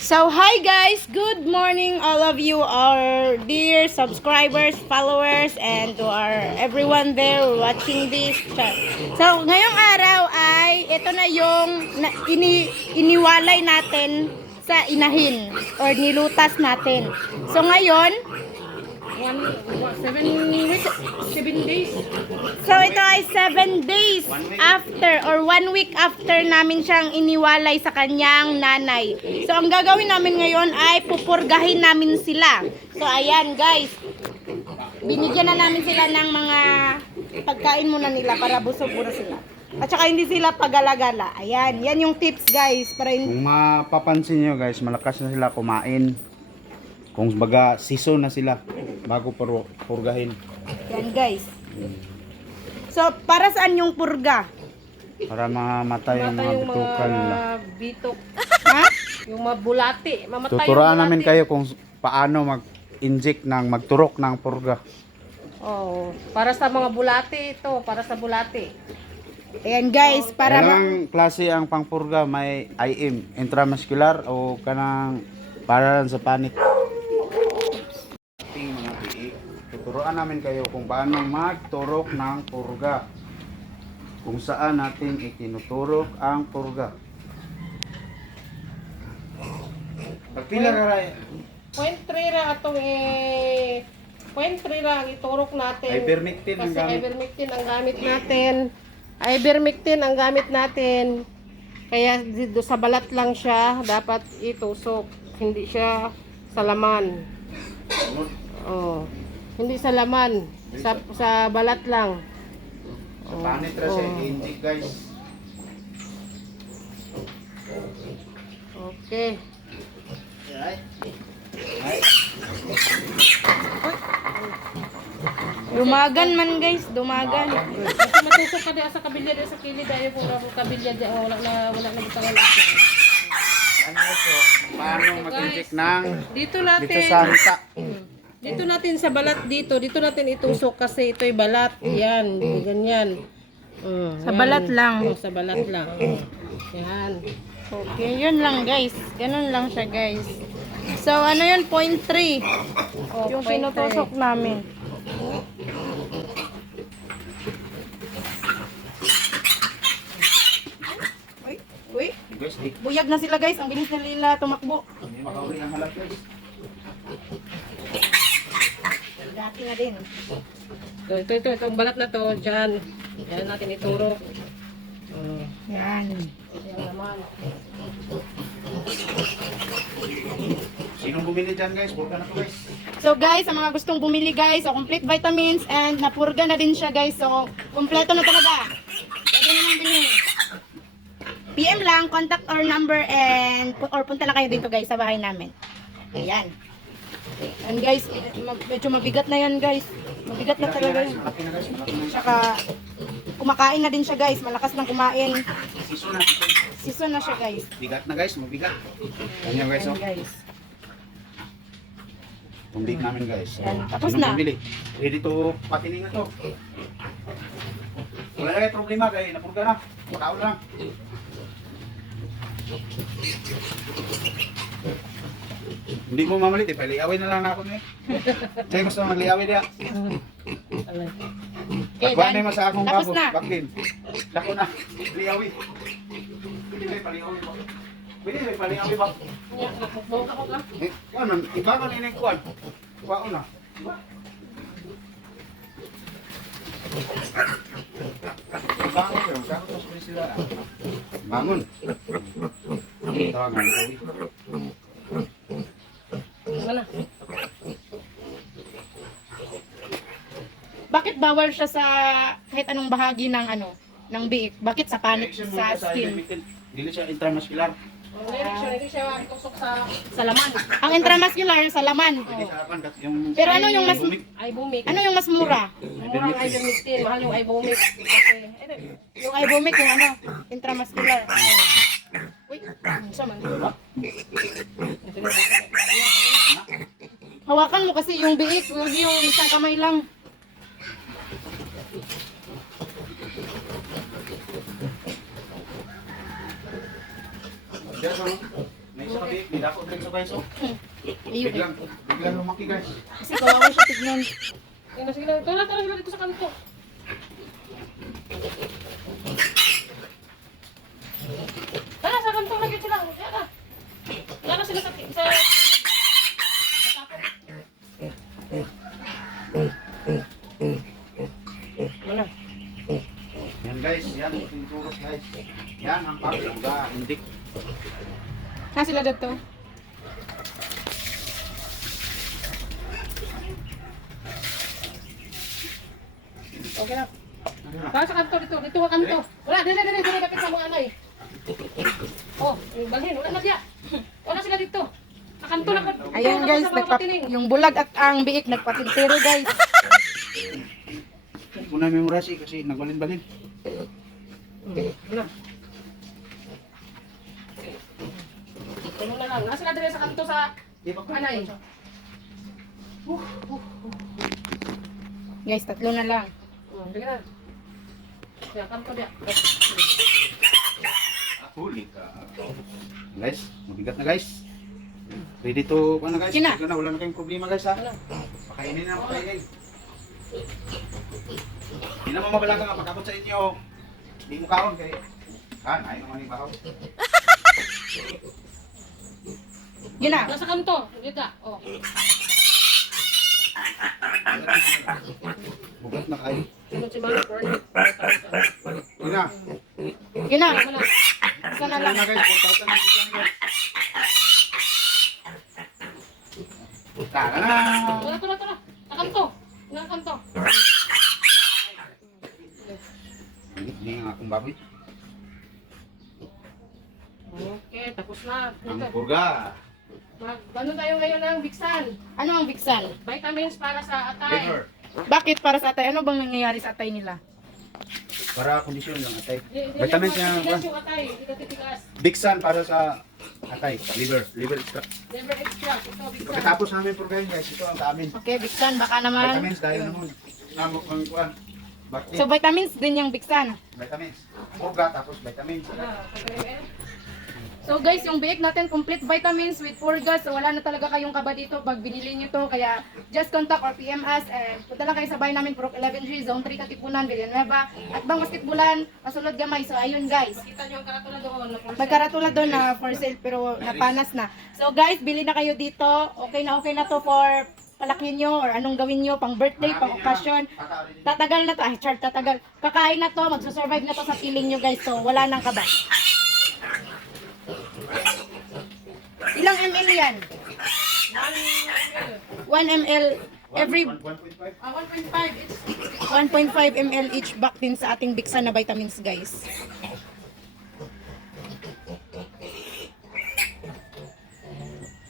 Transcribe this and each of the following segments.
So, hi guys! Good morning all of you, our dear subscribers, followers, and to our everyone there watching this chat. So, ngayong araw ay ito na yung iniwalay natin sa inahin or nilutas natin. So, ngayon, 7 days. so ito ay 7 days after or 1 week after namin siyang iniwalay sa kanyang nanay. So ang gagawin namin ngayon ay pupurgahin namin sila. So ayan guys, binigyan na namin sila ng mga pagkain muna nila para busog muna sila. At saka hindi sila pagalagala. Ayan, yan yung tips guys. Para Kung mapapansin nyo guys, malakas na sila kumain. Kung baga season na sila bago purgahin. yan guys. So para saan yung purga? Para mamatay yung mga bitukan nila. bitok. Ha? Yung mga bulati. Mamatay Tuturuan yung namin bulati. kayo kung paano mag-inject magturok ng purga. Oh, para sa mga bulati ito. Para sa bulati. Ayan guys, para Ilang klase ang pangpurga? May IM, intramuscular o kanang para sa panic. Mga PE, tuturuan namin kayo kung paano magturok ng purga. Kung saan natin itinuturok ang purga. Pagpila ka rin. Point 3 ra atong point 3 ra ang iturok natin. Ivermectin ang Kasi gamit. ivermectin ang gamit natin. Ivermectin ang gamit natin. Kaya dito sa balat lang siya dapat itusok. Hindi siya sa laman. Oh. Hindi sa laman. Sa balat lang. Sa panit ra siya i-inject guys. Okay. dumagan man guys, dumagan. Kasi matusok ka diya sa kabilya diya sa kilid ayo kung kabilya diya wala na bitangan ako. Ano ito? Paano mag-inject ng Dito dito natin. sa hita? Dito natin sa balat dito natin itusok kasi ito'y balat. Yan, ganyan. Sa yan. balat lang. Sa balat lang. Yan. Okay, yun lang guys. Ganun lang siya guys. So, ano yun? Point 3. Oh, Yung point tinutusok namin. Uy, uy. Guys, di Buyag na sila guys. Ang bilis na nila tumakbo. hindi makahuli ang halat guys. Dati na din. Ito, ang balat na to, dyan. Yan natin iturok. Yan. Yan naman. Sinong bumili dyan guys? Purga na to guys. So guys, sa mga gustong bumili guys, so complete vitamins and napurga na din siya guys. So, kompleto na talaga. Pwede naman bilhin. PM lang, contact our number and or punta lang kayo dito guys sa bahay namin. Ayan. And guys, medyo mabigat na yan guys. Mabigat na talaga yun. Malaki na guys. Malaki na. Tsaka, kumakain na din siya guys. Malakas ng kumain. Season na. Season na siya guys. Bigat na guys. Mabigat. Ganyan guys. Ayan Oh. guys. Tumbik namin guys. Yan, tapos Sinong na. bumili? Ready to patining na to. Wala na kayo problema kay napurga na. Makaon lang. Hindi mo mamalit eh. Paliawin na lang ako niya. Saya gusto magliawin niya. Okay, Pagkuhan done. na sa akong Tapos babo. na. Bakin. Dako na. Liawin. Pwede ba paliawin ba? Pwede ba paliawin ba? Yan, nakapagbawa ako ka. Ano? Iba ka nila yung kuwan. Kuwan na. Bangon pero sa ako sa sila. Bangon. Tawagan ko. Ano? Bakit bawal siya sa kahit anong bahagi ng ano, ng biik? Bakit sa panit sa skin? Dili siya intramuscular. Hindi siya itusok sa Sa laman. Ang intramuscular sa laman. Dili sa apan yung Pero ano yung mas ibumik. ano yung mas mura? Murang ivermectin, mahal yung ibumik. Kasi, Yung ibumic yung ano, intramuscular. Uy, sa man. Hawakan mo kasi yung biik, huwag yung isang kamay lang. Diyan, may isa kabi, dako rin sa guys. Oh. Ayun. Biglang lumaki guys. Kasi kawawa siya tignan. Sige lang. Tula sila dito sa kanto. Tara, sa kanto lagi sila. Tara. Tara sila sa... Wala. Yan guys, yan tinuturo guys. Yan ang pagpurga, hindi. Na sila dito. Okay na. Tara sa kanto dito. Dito ka kanto. Wala, dili. Dapat sa mga anay. Oh, balhin. Wala na siya. Wala sila dito. Sa kanto na. Ayun guys, yung bulag at ang biik nagpatintero guys. Muna memorasi kasi nagbalin-balin. Wala. Tulong na lang. Nasa na dito sa kanto sa anay. Guys, tatlo na lang. Sige na. Yan, kanto dia. Huli ka. Guys, mabigat na guys. Ready to, ano guys? Sina? Wala na kayong problema guys ha. Pakainin na, pakainin. Hindi naman mabalaga nga, pagkabot sa inyo. Hindi mo kaon kay... Ay naman yung bahaw. Yun na. Nasa kanto. Dito. Oh. Bugat na kayo. Sino si Mama Corny? Yun na. Yun na. Wala. Isa na Yun lang. na guys, 4,000 na guys. Tara na! Tara. Sa kanto. Sa kanto. Hindi nga akong baboy. Okay, tapos na. Ang purga. Ano tayo ngayon ng Bixan? Ano ang Bixan? Vitamins para sa atay. Liver. Bakit para sa atay? Ano bang nangyayari sa atay nila? Para kondisyon lang atay. Hindi Vitamins lang niya. matitigas yung atay. Hindi ka titigas. Bigsan para sa atay. Liver extra. Never extra. Ito, Bixan. Pagkatapos namin purgahin guys, ito ang sa amin. Okay, Bixan. Baka naman. Vitamins dahil naman. Namok ang kuwan. Bakit? So, vitamins din yung Bixan. Vitamins. Purga tapos vitamins. So guys, yung biik natin, complete vitamins with purga. So wala na talaga kayong kaba dito pag binili nyo to. Kaya just contact or PM us and punta lang kayo sa bahay namin, Purok 11G, Zone 3, Katipunan, Villanueva. At Bang Basketbulan, Pasulod Gamay. So ayun guys. Kita nyo ang karatula doon. May karatula doon na for sale pero napanas na. So guys, bili na kayo dito. Okay na to for palakin nyo or anong gawin nyo, pang birthday, pang okasyon. Tatagal na to. Ay, char, tatagal. Kakain na to, magsusurvive na to sa feeling nyo guys. So wala nang kaba. Ilang ml yan? 1 ml every 1.5. 1.5 ml each back din sa ating Bixan na vitamins guys.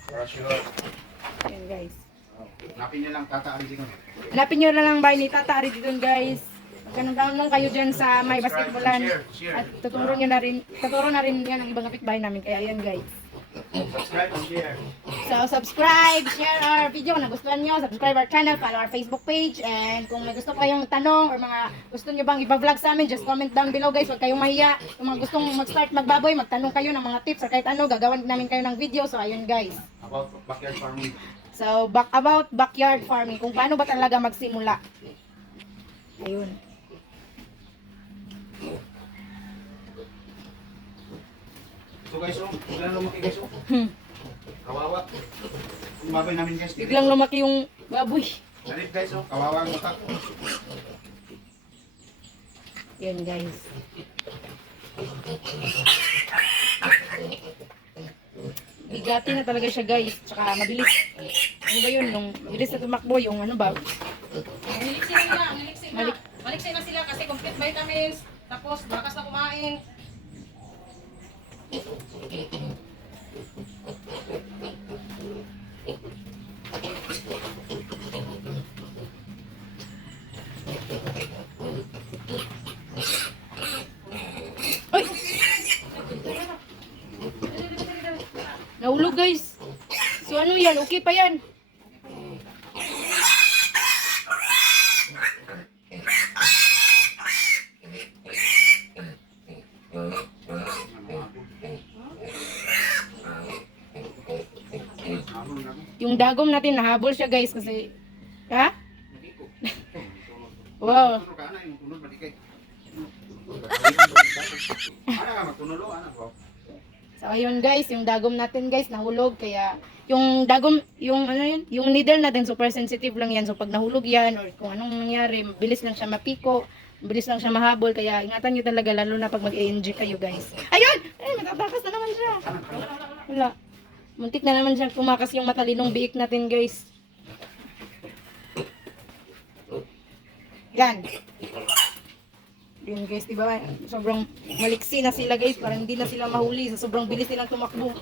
Para sure. Ayan guys. Hanapin niyo lang Tata Arizikon. Hanapin nyo na lang bahay ni Tata Arizikon guys. Ganun lang kayo dyan sa may basketballan. At tuturo na rin yan ang ibang kapitbahay namin. Kaya ayan guys. Subscribe and share. So, subscribe, share our video kung nagustuhan nyo, subscribe our channel, follow our Facebook page, and kung may gusto kayong tanong or mga gusto nyo bang iba-vlog sa amin, just comment down below guys, huwag kayong mahiya. Kung mga gustong mag-start magbaboy, magtanong kayo ng mga tips or kahit ano, gagawan namin kayo ng video. So, ayun guys. About backyard farming. So, about backyard farming, kung paano ba talaga magsimula. Ayun. So guys, biglang lumaki guys. Kawawa. Umabay namin guys. Biglang lumaki yung baboy. Salip guys, kawawa ang mata. Yan guys. Bigati na talaga siya guys. Tsaka mabilis. Ano ba yun? Nung mabilis na tumakbo yung ano ba? Maliksi na nila. Maliksi na sila kasi complete vitamins. Tapos lakas na kumain. Ay! Nahulog guys. So ano yan? Okay pa yan. Yung dagom natin nahabol siya guys kasi ha? Wow. So ayun guys, yung dagom natin guys nahulog kaya yung dagom, yung ano yun, yung needle natin super sensitive lang yan. So pag nahulog yan or kung anong nangyari, bilis lang siya mapiko, bilis lang siya mahabol kaya ingatan niyo talaga lalo na pag mag-ENG kayo guys. Ayun! Ay, matatakas na naman siya. Wala. Muntik na naman siya tumakas yung matalinong biik natin guys. Yan. Yun guys, diba? Sobrang maliksi na sila guys. Parang hindi na sila mahuli. So, sobrang bilis nilang tumakbo.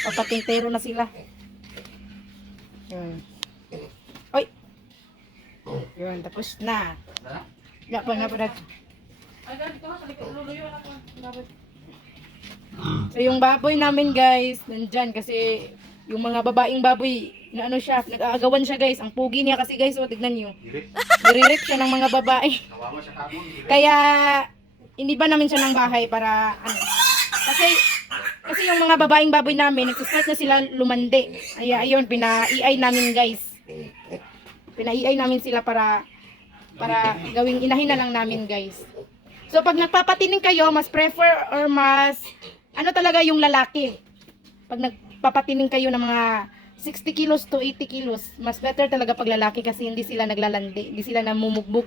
Papatintero na sila. Yun. Oy! Yun, tapos na. Wala pa na pa. So, yung baboy namin guys, nandyan kasi yung mga babaeng baboy, na ano siya, nag-aagawan siya guys. Ang pugi niya kasi guys, tignan niyo. Nire-rip siya ng mga babae. Kaya, iniba namin siya ng bahay para, ano, kasi yung mga babaeng baboy namin, nag-start na sila lumande. Ay, ayun, pina-EI namin guys. Pina-EI namin sila para gawing inahin na lang namin guys. So, pag nagpapatining kayo, mas prefer or mas, ano talaga yung lalaki. Pag nagpapatining kayo ng mga 60 kilos to 80 kilos, mas better talaga pag lalaki kasi hindi sila naglalandi, hindi sila namumugbog,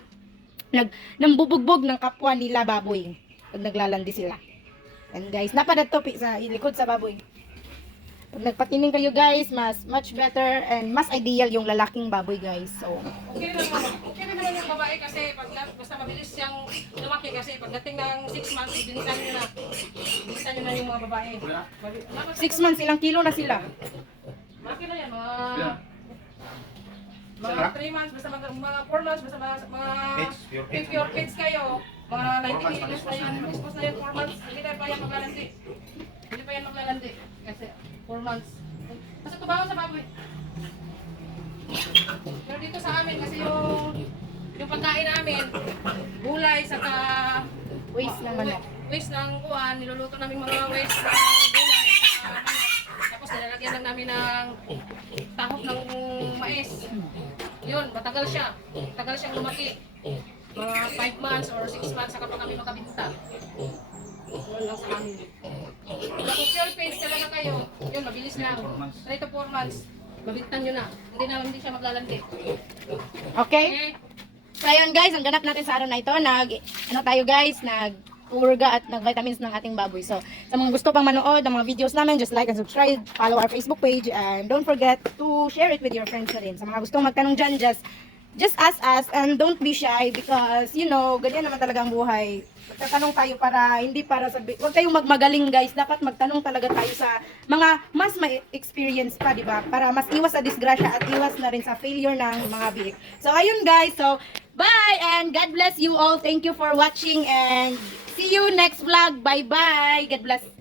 nambubugbog ng kapwa nila baboy pag naglalandi sila. And guys, napadatopi sa likod sa baboy. Pag nagpatining kayo guys, mas much better and mas ideal yung lalaking baboy guys. So, Okay naman yung babae kasi pag basta mabilis siyang lumaki kasi pagdating ng 6 months, ibinisan nyo na. Ibinisan nyo na yung mga babae. 6 months, ilang kilo na sila? Maki na yan, mga 3 months, basta mga 4 months, basta mga pure kids kayo, mga 90 kilos na yan, expose na yan 4 months, hindi tayo pa yan maglalandi. Hindi pa yan maglalandi, kasi 4 months. Basta tubangon sa baboy. Pero dito sa amin, kasi yung pagkain namin, gulay, saka Waste ng manok. waste ng kuwan, niluluto namin mga waste ng gulay, saka manok. Tapos nilalagyan lang namin ng tahok ng mais. Yun, matagal siya. Matagal siyang lumaki. Mga 5 months or 6 months saka pa kami makabinta. Yun lang sa amin. Kung pure paste talaga kayo, yun, mabilis lang. 3 to 4 months, mabintan nyo na. Hindi siya maglalandi. Okay? Okay? So ayun guys, ang ganap natin sa araw na ito, nag-urga at nag-vitamins ng ating baboy. So, sa mga gusto pang manood ng mga videos namin, just like and subscribe, follow our Facebook page, and don't forget to share it with your friends na rin. Sa mga gustong magtanong dyan, just ask us and don't be shy because, you know, ganyan naman talaga ang buhay. Magtatanong tayo huwag kayong magmagaling guys, dapat magtanong talaga tayo sa mga mas may experience pa, di ba? Para mas iwas sa disgrasya at iwas na rin sa failure ng mga biik. So, ayun guys, so, bye and God bless you all. Thank you for watching and see you next vlog. Bye-bye. God bless.